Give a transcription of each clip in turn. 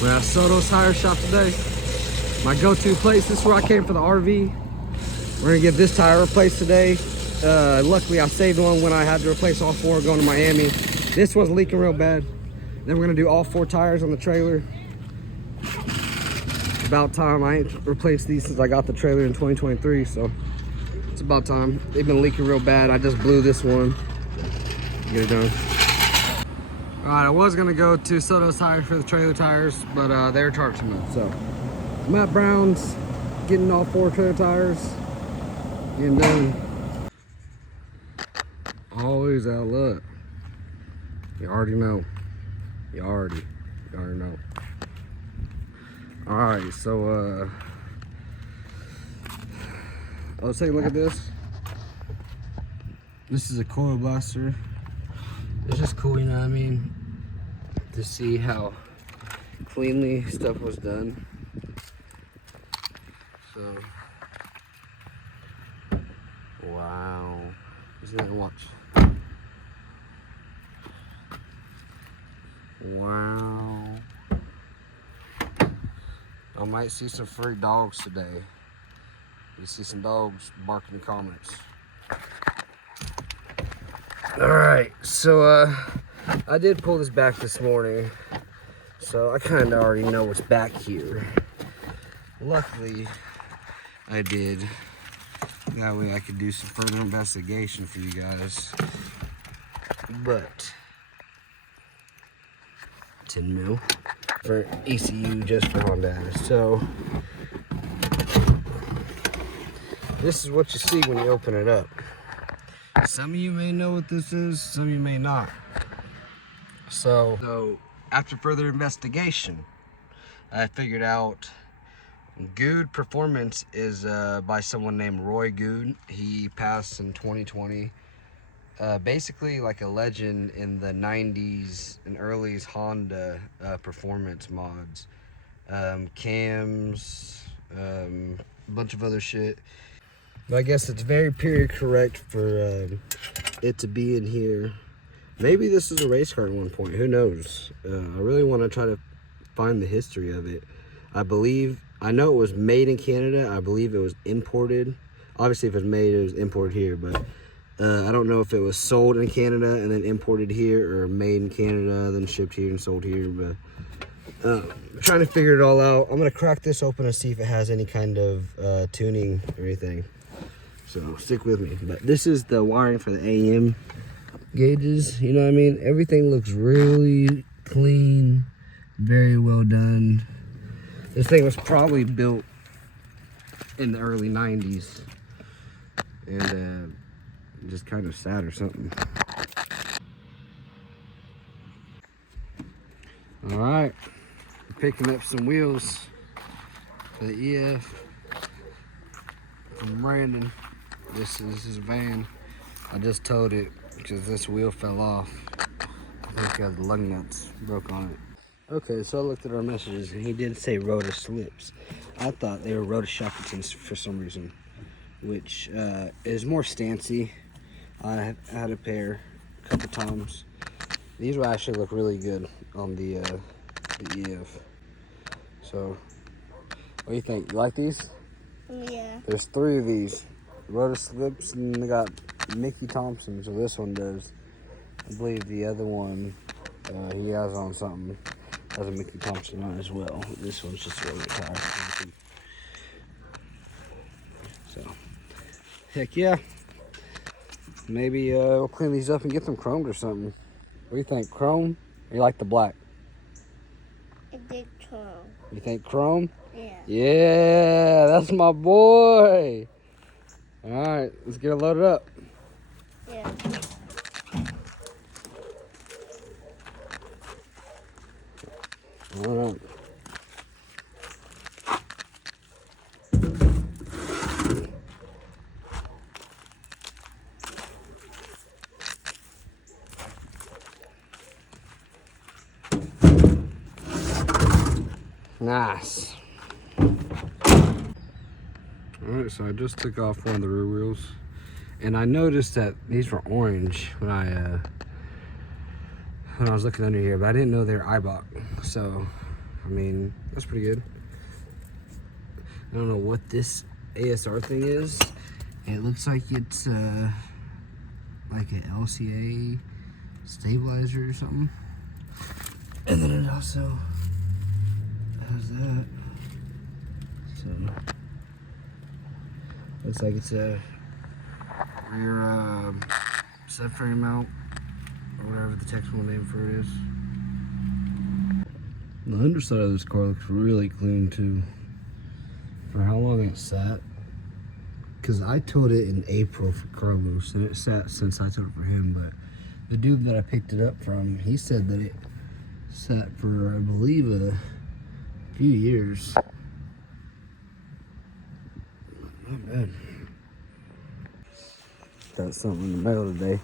We're at Soto's Tire Shop today. My go-to place. This is where I came for the RV. We're gonna get this tire replaced today. Luckily, I saved one when I had to replace all four going to Miami. This one's leaking real bad. Then we're gonna do all four tires on the trailer. About time. I ain't replaced these since I got the trailer in 2023, so it's about time. They've been leaking real bad. I just blew this one. Get it done. All right, I was gonna go to Soto's Tire for the trailer tires, but they're charging me. So Matt Brown's getting all four trailer tires, getting done. Always out of luck. You already know. You already know. All right, so let's take a look at this. This is a coil blaster. It's just cool, you know what I mean, to see how cleanly stuff was done. So, wow. Isn't that watch? Wow. I might see some free dogs today. You see some dogs barking in the comments. Alright, so I did pull this back this morning, so I kind of already know what's back here. Luckily, I did. That way I could do some further investigation for you guys. But 10 mil for ECU just for Honda. So this is what you see when you open it up. Some of you may know what this is, some of you may not. So after further investigation, I figured out Good Performance is by someone named Roy Good. He passed in 2020. Basically like a legend in the 90s and early Honda performance mods. Cams, a bunch of other shit. But I guess it's very period correct for it to be in here. Maybe this is a race car at one point, who knows? I really want to try to find the history of it. I know it was made in Canada. I believe it was imported. Obviously if it was made, it was imported here, but I don't know if it was sold in Canada and then imported here, or made in Canada, then shipped here and sold here, but I'm trying to figure it all out. I'm gonna crack this open and see if it has any kind of tuning or anything. So stick with me. But this is the wiring for the AM gauges. You know what I mean? Everything looks really clean, very well done. This thing was probably built in the early 90s. And just kind of sad or something. All right, picking up some wheels for the EF from Brandon. This is his van. I just towed it because this wheel fell off. I think the lug nuts broke on it. Okay, so I looked at our messages and he did say rotor slips. I thought they were rotor Shackletons for some reason, which is more stancy. I had a pair a couple times. These will actually look really good on the EF. So, what do you think? You like these? Yeah. There's 3 of these. Rotor slips, and they got Mickey Thompson, so this one does. I believe the other one, he has on something. Has a Mickey Thompson on as well. This one's just a rotor tire. So, heck yeah. Maybe we'll clean these up and get them chromed or something. What do you think, chrome? Or you like the black? I did chrome. You think chrome? Yeah. Yeah, that's my boy. All right, let's get it loaded up. Yeah. All right. Nice. Alright, so I just took off one of the rear wheels, and I noticed that these were orange when I was looking under here, but I didn't know they were Eibach. So I mean, that's pretty good. I don't know what this ASR thing is. It looks like it's like an LCA stabilizer or something. And then it also has that. So, looks like it's a rear subframe mount, or whatever the technical name for it is. The underside of this car looks really clean too. For how long it sat. Because I towed it in April for Carlos, and it sat since I towed it for him, but the dude that I picked it up from, he said that it sat for, I believe, a few years. Not bad. Got something in the mail today.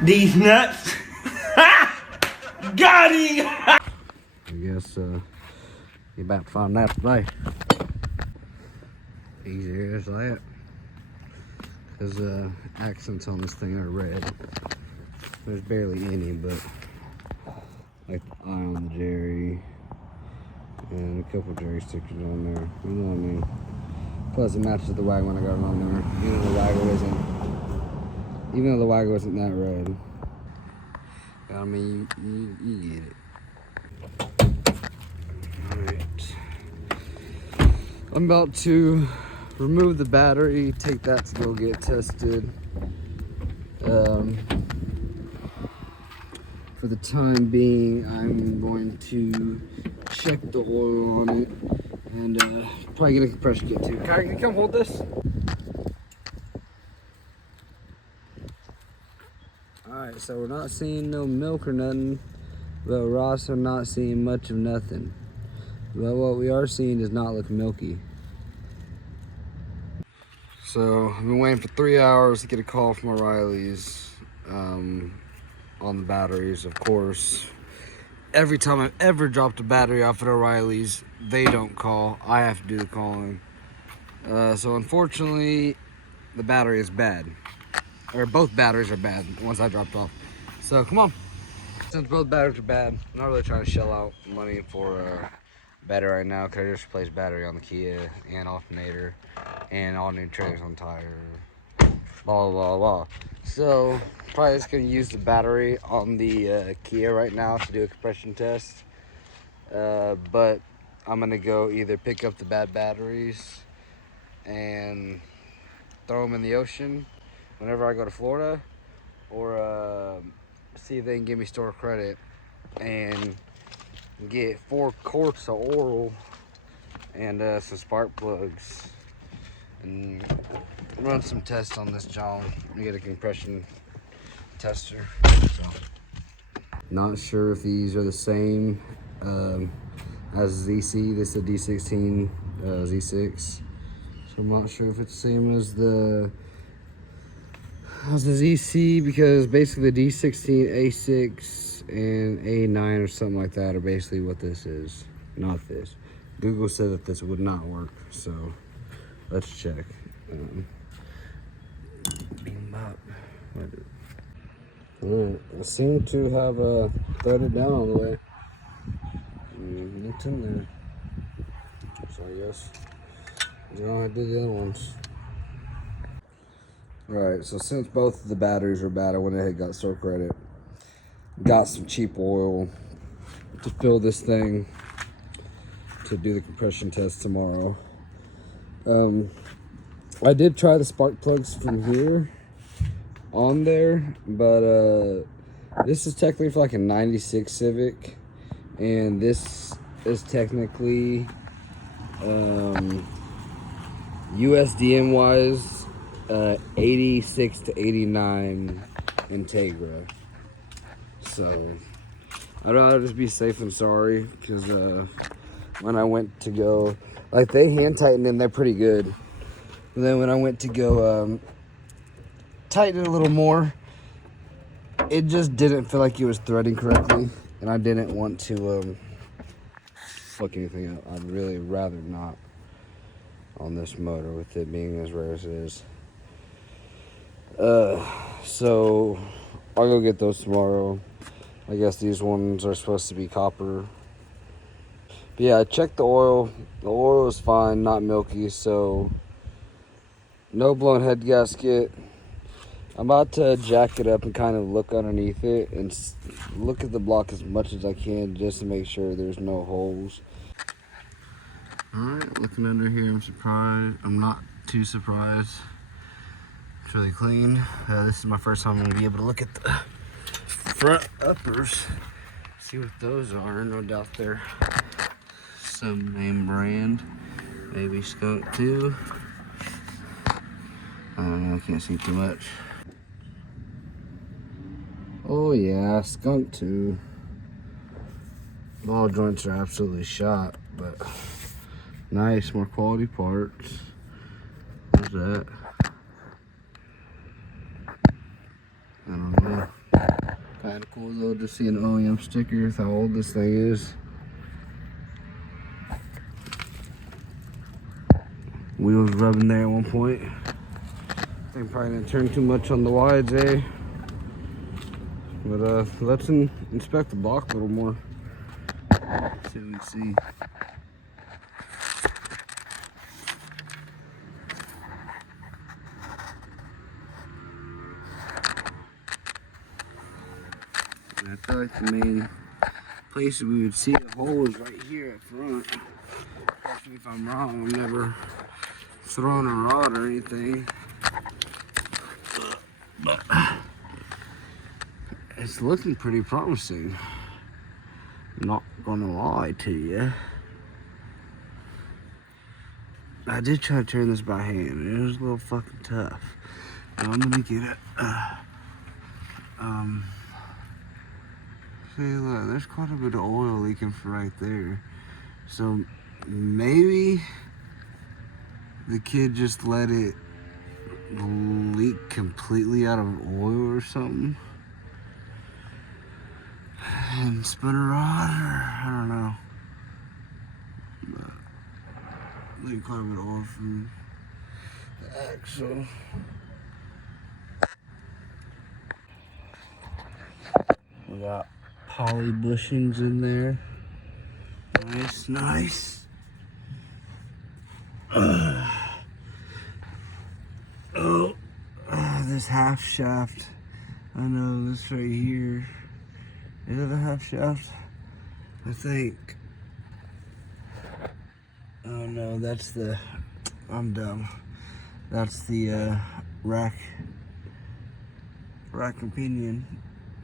These nuts. Got him. I guess you're about to find out today. Easier as that. Because accents on this thing are red. There's barely any, but like the eye on the Jerry and a couple Jerry stickers on there. You know what I mean? Plus it matches the wagon when I got it on there. Even though the wagon wasn't that red. I mean, you get it. Alright. I'm about to remove the battery, take that to go get tested. For the time being, I'm going to check the oil on it and probably get a compression kit too. Kyrie, can you come hold this? Alright, so we're not seeing no milk or nothing, but we're also not seeing much of nothing. But what we are seeing does not look milky. So I've been waiting for 3 hours to get a call from O'Reilly's on the batteries, of course. Every time I've ever dropped a battery off at O'Reilly's, they don't call. I have to do the calling. So unfortunately, the battery is bad. Or both batteries are bad, the ones I dropped off. So come on. Since both batteries are bad, I'm not really trying to shell out money for battery right now, because I just replaced battery on the Kia and alternator and all new trailers on tire, blah blah blah. So probably just gonna use the battery on the Kia right now to do a compression test, but I'm gonna go either pick up the bad batteries and throw them in the ocean whenever I go to Florida, or see if they can give me store credit and get 4 quarts of oil and some spark plugs and run some tests on this John and get a compression tester. So, not sure if these are the same as ZC. This is a D16 Z6. So I'm not sure if it's the same as the ZC, because basically the D16, A6, and A9 or something like that are basically what this is, not this. Google said that this would not work, so let's check. Alright, I seem to have threaded down all the way. It's in there. So I guess you know I did the other ones. Alright, so since both of the batteries were bad, I went ahead and got store credit. Got some cheap oil to fill this thing to do the compression test tomorrow. I did try the spark plugs from here on there, but this is technically for like a 96 Civic, and this is technically USDM wise 86 to 89 Integra. So I'd rather just be safe than sorry, because when I went to go, like, they hand tighten and they're pretty good. And then when I went to go tighten it a little more, it just didn't feel like it was threading correctly, and I didn't want to fuck anything up. I'd really rather not on this motor, with it being as rare as it is. So I'll go get those tomorrow. I guess these ones are supposed to be copper. Yeah, I checked the oil. The oil is fine, not milky, so no blown head gasket. I'm about to jack it up and kind of look underneath it and look at the block as much as I can just to make sure there's no holes. Alright, looking under here, I'm surprised. I'm not too surprised. It's really clean. This is my first time I'm going to be able to look at the front uppers. See what those are. No doubt they're some name brand. Maybe Skunk too. I don't know, I can't see too much. Oh yeah, Skunk too. Ball joints are absolutely shot, but nice, more quality parts. What's that? I don't know. Kind of cool though to see an OEM sticker with how old this thing is. Wheels rubbing there at one point. I think probably didn't turn too much on the wides, eh? But let's inspect the block a little more. See what we see. And I feel like the main place we would see a hole is right here up front. Correct me if I'm wrong, I've never thrown a rod or anything. But it's looking pretty promising. Not gonna lie to you. I did try to turn this by hand, and it was a little fucking tough. Now I'm gonna get it. See, look, there's quite a bit of oil leaking from right there. So maybe the kid just let it leak completely out of oil or something and spin a rod, or I don't know. But leak quite a bit of oil from the axle. We got poly bushings in there. Nice, nice. This half shaft. I know this right here. Is it a half shaft? I think. Oh no, that's the. I'm dumb. That's the rack and pinion.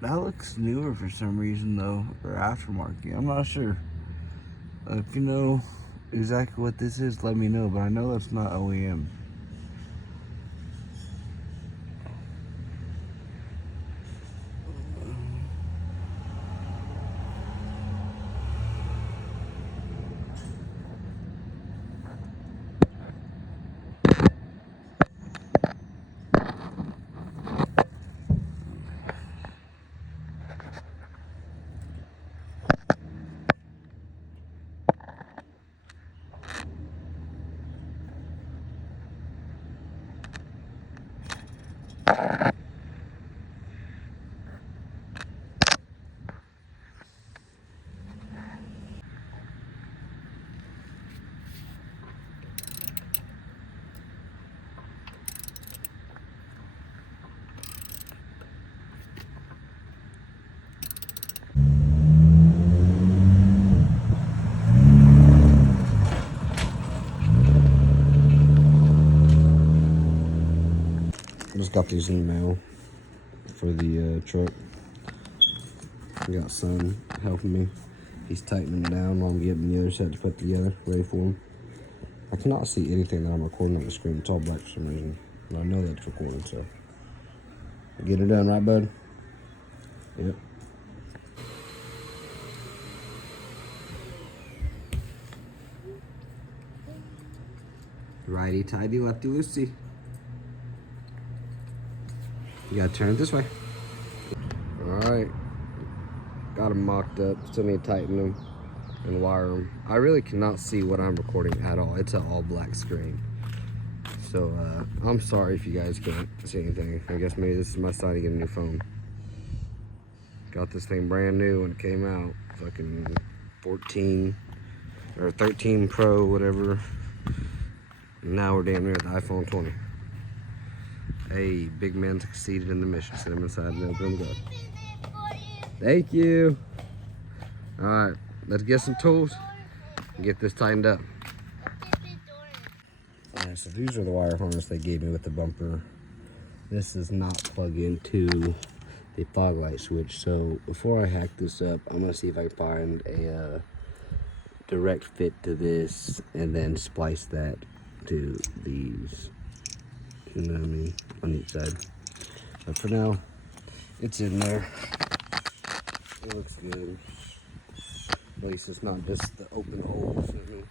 That looks newer for some reason though, or aftermarket. I'm not sure. If you know exactly what this is, let me know. But I know that's not OEM. I just got these in the mail for the truck. I got Son helping me. He's tightening them down while I'm getting the other set to put together, ready for him. I cannot see anything that I'm recording on the screen. It's all black for some reason. And I know that's recording, so. Get it done, right, bud? Yep. Righty tighty, lefty loosey. You gotta turn it this way. Alright. Got them mocked up. Still need to tighten them and wire them. I really cannot see what I'm recording at all. It's an all black screen. So I'm sorry if you guys can't see anything. I guess maybe this is my sign to get a new phone. Got this thing brand new when it came out. Fucking 14. or 13 Pro, whatever. Now we're damn near at the iPhone 20. Hey, big man succeeded in the mission. Sit him inside and open the door. Thank you. All right, let's get some tools and get this tightened up. All right, so these are the wire harness they gave me with the bumper. This does not plug into the fog light switch. So before I hack this up, I'm gonna see if I can find a direct fit to this and then splice that to these, you know what I mean, on each side. But for now, it's in there. It looks good. At least it's not just the open holes, you know what I mean?